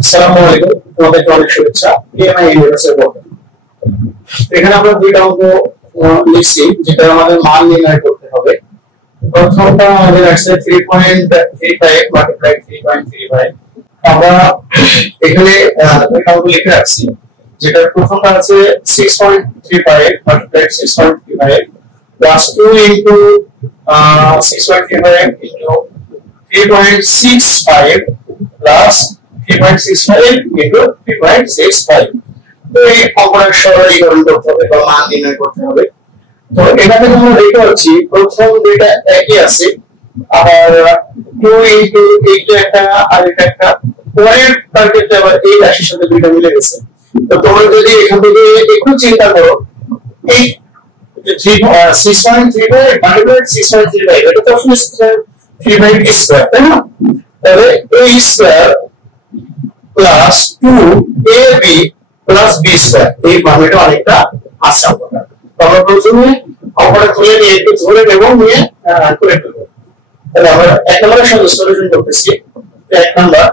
আসসালামু আলাইকুম, তোমাদেরকে অনেক শুভেচ্ছা। পিএমআই ইউনিভার্সের পক্ষ থেকে এখানে আমরা দুইটা অঙ্ক লিখছি, যেটা আমাদের মান নির্ণয় করতে হবে। প্রথমটা আমাদের আসছে 3.35 মাল্টিপ্লাই 3.35। আমরা এখানে দুইটা অঙ্ক লিখে রাখছি, যেটা প্রথমটা আছে 6.35 multiply 6.35 plus 2 into 6.35 into 3.65 plus 3.65 into 3.65। তো এই অঙ্কটার সরলীকরণ করতে হবে বা মান নির্ণয় করতে হবে। তো এখানে আমরা দেখতে পাচ্ছি প্রথম দুইটা একই আছে, আবার 2 into 8 একটা আর এটা একটা, পরের টার্গেটে আবার এই রাশির সাথে দুইটা মিলে গেছে। তো তোমরা যদি এখান থেকে একটু চিন্তা করো, এই 6.35 মাল্টিপ্লাই 6.35 এটা তো আসলে 3 স্কয়ার, তাই না? তাহলে a square plus 2ab plus b square, এই ফর্মেটে অনেকটা আছে আমরা। আমরা প্রথমে অঙ্কটা তুলে নিয়ে একটু ধরে নেব, নিয়ে করে নেব। তাহলে আমরা এক নম্বরের সঙ্গে সলিউশন করতেছি। এক number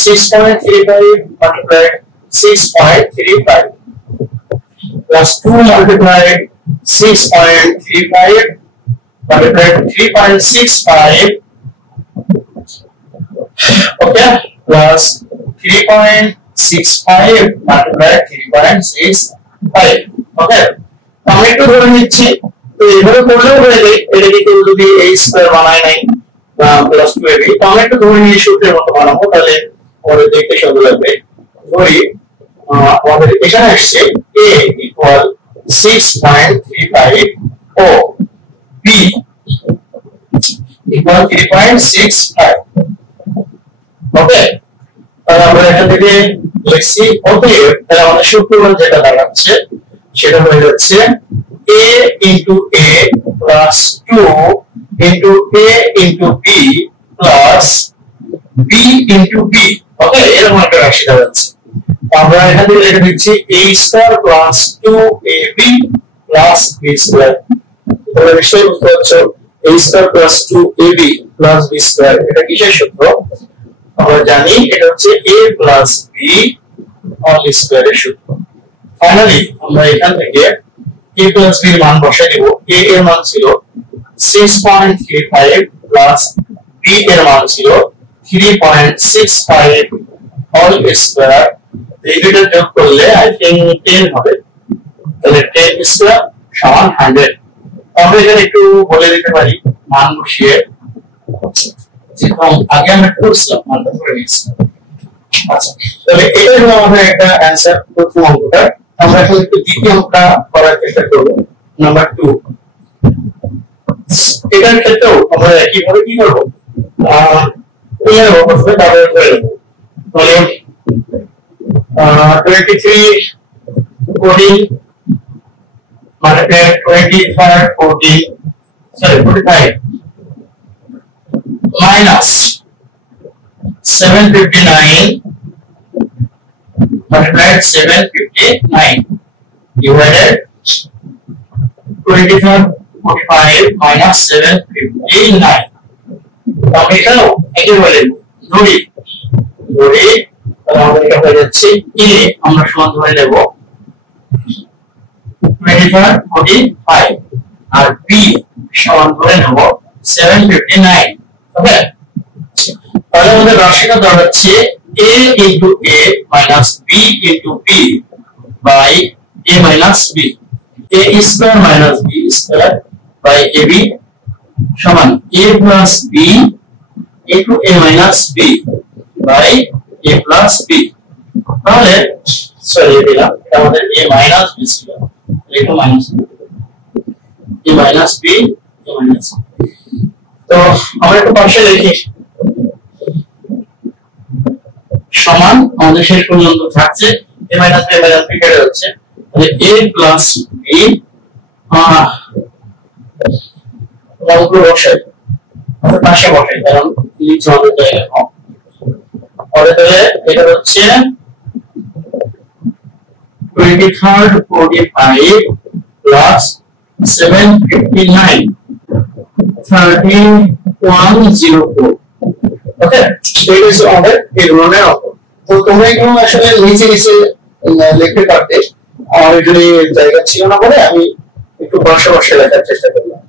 6.35 multiply 6.35 plus 2 multiply 6.35 multiply 3.65, okay, plus 3.65 multiply 3.65, okay। আমি একটু ধরে নিচ্ছি, তো এইভাবে করলেও হয়ে যায়। এটাকে কেউ যদি a স্কয়ার বানায় নাই প্লাস 2ab, তো আমি একটু ধরে নিয়ে সূত্রের মতো বানাবো, তাহলে আমাদের দেখতে সুন্দর লাগবে। ধরি আমাদের এখানে আসছে a ইকুয়াল 6.35 ও b equal 3.65, ওকে। তাহলে আমরা এখান থেকে লিখছি অতএব, তাহলে আমাদের সূত্রটা যেটা দাঁড়াচ্ছে সেটা হয়ে যাচ্ছে a into a plus 2 into a into b plus b into b, ওকে। এরকম একটা রাশি দাঁড়াচ্ছে। আমরা এখান থেকে লিখে দিচ্ছি a square plus 2ab plus b square. তোমরা নিশ্চয়ই বুঝতে পারছো a square plus 2ab plus b square এটা কিসের সূত্র? আমরা জানি এটা হচ্ছে a প্লাস b হোল স্কয়ারের সূত্র। ফাইনালি আমরা এখান থেকে a প্লাস b এর মান বসাই দেব। a এর মান ছিল 6.35 প্লাস b এর মান ছিল 3.65 হোল স্কয়ার। এই দুটো যোগ করলে আই থিং 10 হবে। তাহলে 10 স্কয়ার সমান 100। আমরা এখানে একটু বলে দিতে পারি মান বসিয়ে, যেরকম আগে আমরা করছিলাম মানটা ধরে নিয়েছিলাম। আচ্ছা, তাহলে এটা হলো আমাদের একটা অ্যানসার প্রথম অঙ্কটা। আমরা এখন একটু দ্বিতীয় অঙ্কটা করার চেষ্টা করব, নাম্বার 2। এটার ক্ষেত্রেও আমরা একইভাবে কি করব, তুলে নেব প্রথমে, তারপরে ধরে নেব। তাহলে 23 coding multiply 45 minus 759 multiplied 759 divided 45 minus 759। আমরা এখানেও একেবারে ধরি তাহলে আমাদের এটা হয়ে যাচ্ছে a, আমরা সমান ধরে নেব 45 আর b সমান ধরে নেব 759, ওকে। তাহলে আমাদের রাশিটা দাঁড়াচ্ছে a into a minus b into b by a minus b, a square minus b square by ab সমান a plus b into a minus b by a plus b। তাহলে সরি দিলাম, এটা আমাদের a minus b ছিল, এটা minus a minus b a minus b। তো আমরা একটু পাশে লিখি, সমান আমাদের শেষ পর্যন্ত থাকছে a minus b কেটে যাচ্ছে, তাহলে a plus b লম্ব বসাই, আমরা পাশে বসাই, কারণ নিচে আমাদের জায়গা কম। তাহলে এটা হচ্ছে 23rd 45 plus 759 3104, okay। So it is order a runner of তো তোমরা এগুলো আসলে নিচে নিচে লিখতে পারতে, আমার এখানে জায়গা ছিল না বলে আমি একটু বসে বসে লেখার চেষ্টা করলাম।